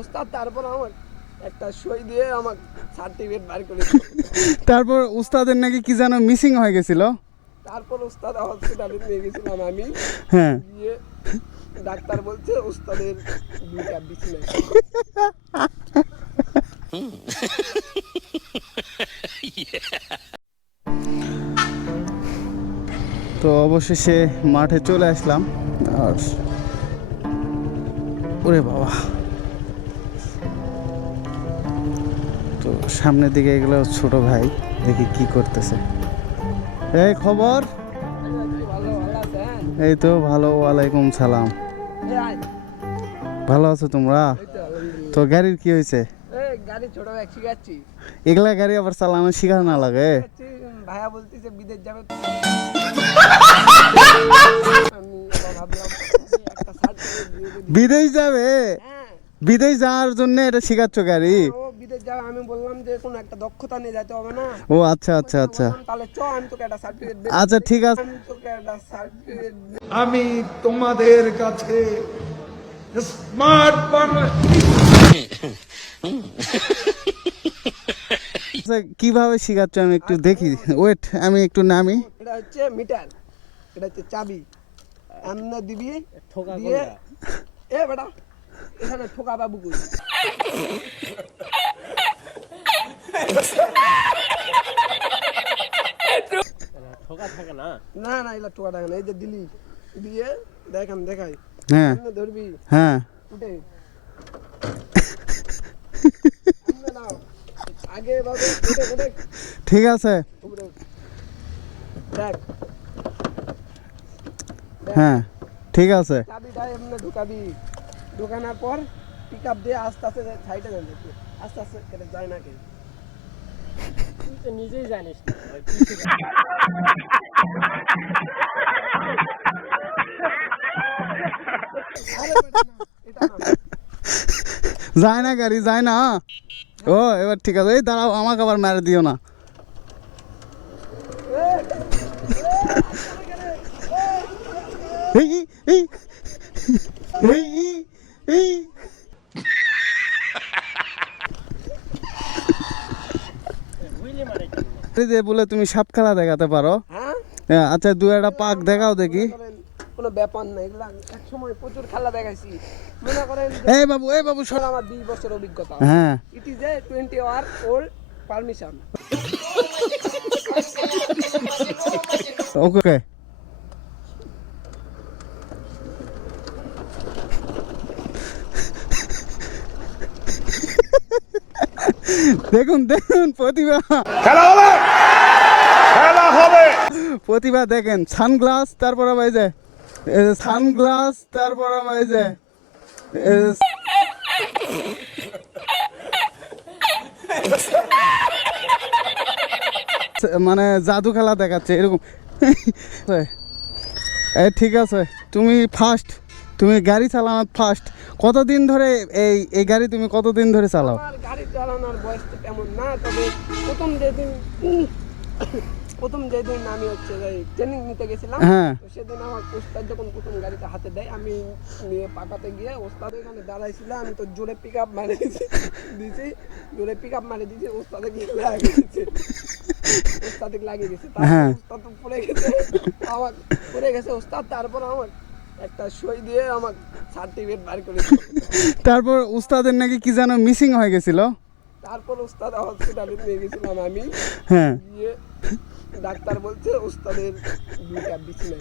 ওস্তাদ তারপর আমার একটা সই দিয়ে আমার সার্টিফিকেট বার করে তারপর উস্তাদের নাকি কি যেন মিসিং হয়ে গেছিল। তারপর ওস্তাদ হসপিটালে নিয়ে গেছিলাম আমি। হ্যাঁ গিয়ে ডাক্তার বলছে ওস্তাদের দুইটা বিছনা। তো অবশেষে মাঠে চলে আসলাম। আর ওরে বাবা, তো সামনের দিকে এগুলো ছোট ভাই, দেখি কি করতেছে। এই খবর? ভালো ভালো আছেন? এই তো ভালো, ওয়ালাইকুম সালাম। ভালো আছো তোমরা? এই তো আলহামদুলিল্লাহ। তো গাড়ির কি হয়েছে? এই গাড়ি ছোট ভাই শিখাচ্ছি। এগুলা গাড়ি আবার চালানো শিখা না লাগে? ভাইয়া বলতেছে বিদেশ যাবে। আমি আবার ভাবলাম একটা সার্টিফিকেট দিয়ে দিই। বিদেশ যাবে? হ্যাঁ বিদেশ যাওয়ার জন্য এটা শিখাচ্ছ গাড়ি? ও বিদেশ যাবে, আমি বললাম যে কোনো একটা দক্ষতা নিয়ে যেতে হবে না। ও আচ্ছা আচ্ছা আচ্ছা বললাম, তাহলে চ আমি তোকে একটা সার্টিফিকেট দেব। আচ্ছা ঠিক আছে। আমি তোকে একটা সার্টিফিকেট আমি তোমাদের কাছে স্মার্ট বাংলা আচ্ছা, কিভাবে শিখাচ্ছ আমি একটু দেখি। ওয়েট, আমি একটু নামি। এটা হচ্ছে মিটার, এটা হচ্ছে চাবি। এমনে দিবি দিয়ে এ বেটা এখানে ঠোকা বাবু কই। ঠোকা থাকে না? না না এগুলা ঠোকা থাকে না। এই যে দিলি দিয়ে দেখান দেখাই। হ্যাঁ এমনে ধরবি হ্যাঁ উঠে এমনে নাও আগে বাবু উঠে উঠে ঠিক আছে। উপরে দেখ হ্যাঁ ঠিক আছে। চাবিটা এমনি ঢুকাবি, ঢুকানোর পর পিক আপ দিয়ে আস্তে আস্তে সাইডে যান, আস্তে আস্তে কেটে যায় না কে। তুই তো নিজেই জানিস না। আরে বেটা না, এটা না। যায় না গাড়ি, যায় না। ও এবার ঠিক আছে। এই দাঁড়াও, আমাকে আবার মেরে দিও না। এই এই এই এই বুঝলি মানে কি? এই যে বলে তুমি সাপ খেলা দেখাতে পারো। হ্যাঁ হ্যাঁ, আচ্ছা দু একটা পাক দেখাও দেখি। মনে করেন কোনো ব্যাপার না, এগুলা এক সময় প্রচুর খেলা দেখাইছি। মনে করেন যে এই বাবু সর। আমার 20 বছর অভিজ্ঞতা। হ্যাঁ it is a 20 hour old permission. ওকে। দেখুন দেখুন প্রতিভা, খেলা হবে, খেলা হবে। প্রতিভা দেখেন। সানগ্লাস, তারপরে ভাই যে সানগ্লাস, তারপরে ভাই যে মানে জাদু খেলা দেখাচ্ছে এরকম। এই ঠিক আছে, তুমি ফার্স্ট, তুমি গাড়ি চালানো ফার্স্ট। কতদিন ধরে এই গাড়ি তুমি কতদিন ধরে চালাও? আমার গাড়ি চালানোর বয়স তো তেমন না, তবে প্রথম যেদিন আমি হচ্ছে ট্রেনিং নিতে গেছিলাম, হ্যাঁ তো সেদিন আমার ওস্তাদ যখন প্রথম গাড়িটা হাতে দেয়, আমি নিয়ে পাকাতে গিয়ে ওস্তাদ এখানে দাঁড়াইছিল, আমি তো জোরে পিক আপ মারে দিয়েছি, জোরে পিক আপ মারে দিয়েছি, ওস্তাদে গিয়ে লাগিয়ে গেছে, ওস্তাদে লাগিয়ে গেছে। হ্যাঁ। তারপর ওস্তাদ পড়ে গেছে, আমার পড়ে গেছে ওস্তাদ, তারপর আমার একটা সই দিয়ে আমার সার্টিফিকেট বার করে দিল। তারপর উস্তাদের নাকি কি যেন মিসিং হয়ে গেছিল। তারপর ওস্তাদ হসপিটালে নিয়ে গেছিলাম আমি। হ্যাঁ গিয়ে ডাক্তার বলছে ওস্তাদের দুইটা বিছনা।